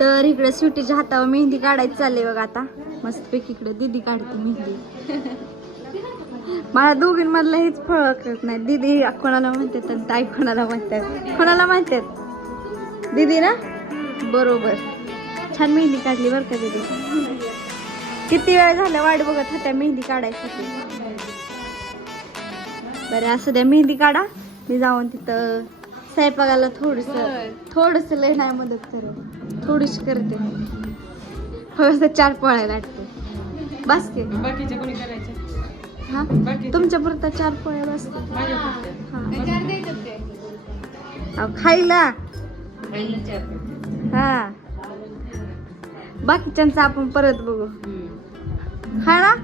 तर इकडे सुटीच्या हातावर मेहंदी काढायची चालली बघा आता. मस्तपैकी इकडे दीदी काढते मेहंदी. मला दोघींमधलं हेच फळ कळत नाही. दीदी कोणाला म्हणतात आणि ताई कोणाला म्हणतात कोणाला म्हणतात दीदी ना? बरोबर. छान मेहंदी काढली बरं का दीदी. किती वेळ झाला वाट बघत होत्या मेहंदी काढायसाठी? बरं असं द्या मेहंदी काढा. मी जाऊन तिथं स्वयंपाकाला थोडस थोडस लय नाही मदत करत थोडीशी करते. फक्त चार पोळ्या लाटते. बस की. बाकीच्या कोणी करायच्या हा? तुमच्या पुरता चार पोळ्या बस. हा. खायला. खायला चार. हा. बाकीच्यांचं आपण परत बघू. हम्म. हा ना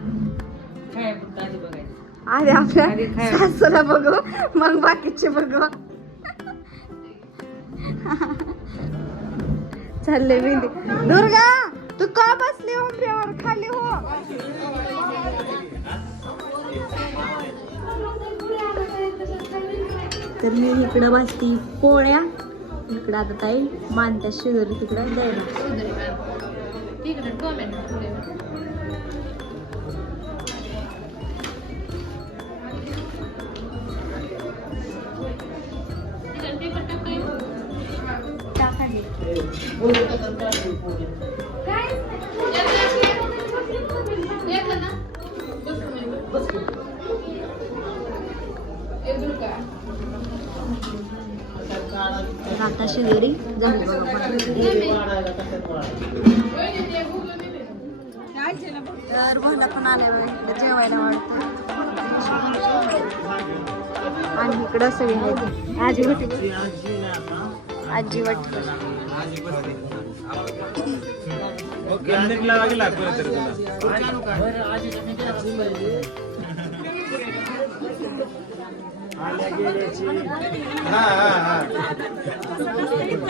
खाया पुरतं आधी बघायचं. आधी आपल्या आधी खायला. सासूला बघू मग बाकीचे बघू. चालले मेहंदी. दुर्गा तू का बसली हो उमऱ्यावर खाली हो. तर मी इकडं बसती पोळ्या. इकडं आता ताई मानत्या शिदोरी तिकडं. द्यायला आता शिदोरी झाली तर मला पण आले बघा जेवायला वाटतं आणि इकडं सगळी आहेत. आजी वाटी आजी वाटी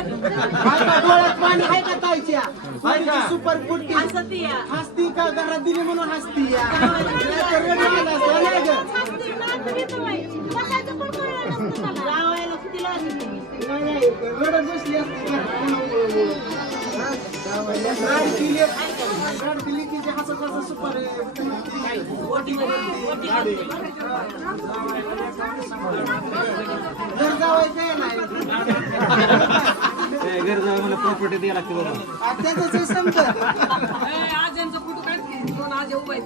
डोळ्यात पाणी आहे का ताईच्या? ताईची सुपर फुटती हसती का? घरात दिली म्हणून हसती रडत बसली असती घर नाही मला प्रॉपर्टी द्यायला लागते आ, त्याचं ते समजत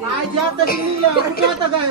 आज आता ती निघल्या, कुठं आता काय?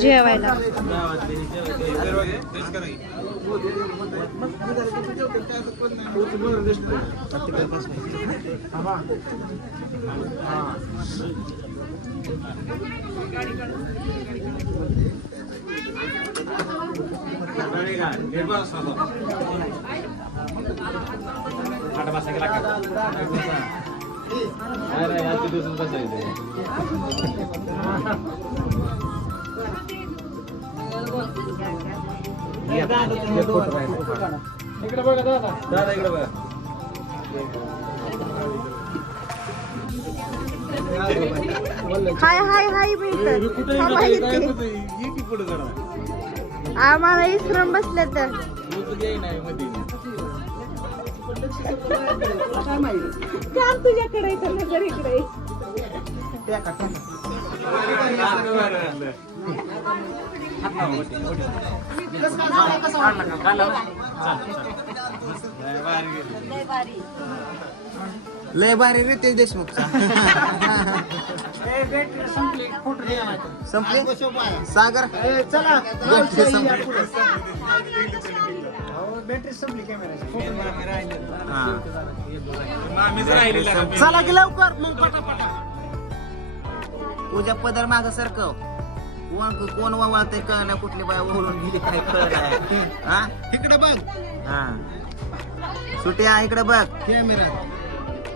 जेवायला. आठ वाजता गेला का? नाही नाही आजच्या दिवसात बसायचं इकडे बघा दादा दादा इकडे बघा हाय हाय हाय मी. आम्हाला इसरून बसले तर. काम तुझ्याकडे इथं नजर इकडे लय भारी रितेश देशमुखचा संपले. सागर चला. बॅटरी संपली चला की लवकर मग पटापटा. पूजा पदर माग सरकव. कोण कोण वावळते कळलं कुठली बाय ओळून गेली काय कळलं. हा? इकडे बघ. हा. सुट्या इकडे बघ. कॅमेरा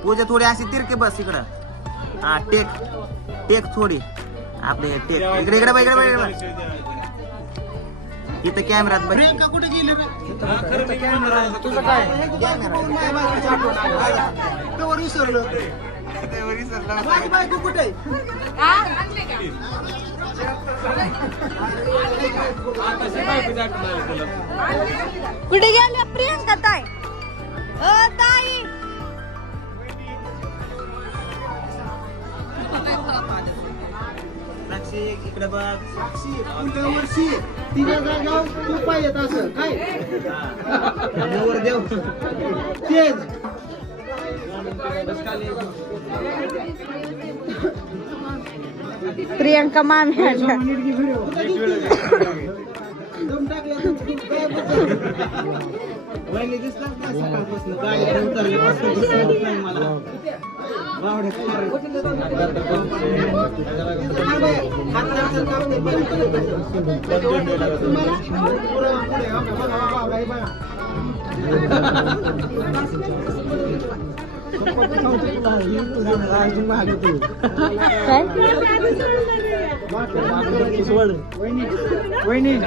पूजा थोडी अशी तिरके बस इकडं. हा टेक. टेक थोडी. आपले टेक. इकडे इकडे बघ, इकडे बघ. इथं कॅमेरात बघ. प्रियंका कुठे गेली रे? तुझं काय? तवर विसरलो. माझी बायको कुठे? कुठे गेल्या प्रियंका ताई? अ ताई! साक्षी इकडे बघ. साक्षी पुढल्या वर्षी. तिच्या जागावर तू पाहिजेत असं. काय? नवर देव. तेच. प्रियंका मामी आल्या दिसला सकाळपासून. मला. बावड्या हा बाई, हात लावतात का ते बंद करत तुम्हाला पुढं- पुढे, हा, बघा, बघा, बाई, बघा. काय वहिनी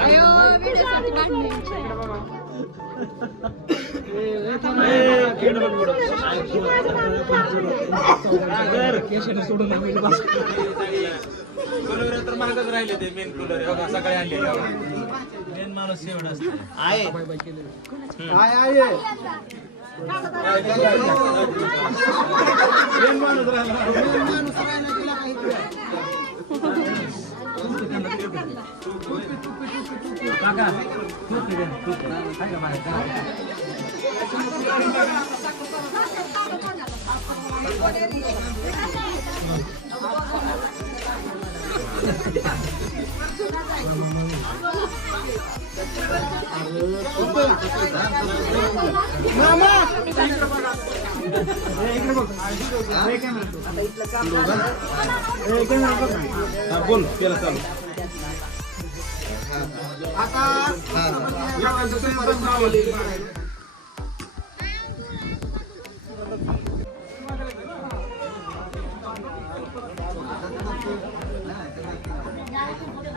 कूलर तर महागच राहिले ते मेन कूलर बघा सकाळी आणले मेन माणूस एवढा आहे आय आय बोल केलं चालू आता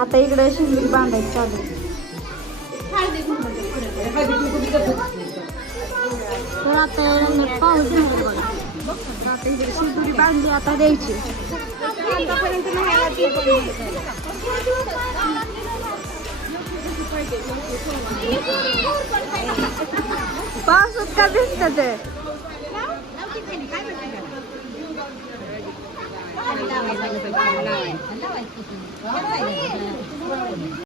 आता इकडे शिंगडी बांधायची चालू आहे. तर आता रंगात पाऊस येणार बघा. तर आता इकडे शिंगडी बांधली आता द्यायची आतापर्यंत नाही आला ती पण पावसात का दिसत ते I know I'm thinking about you.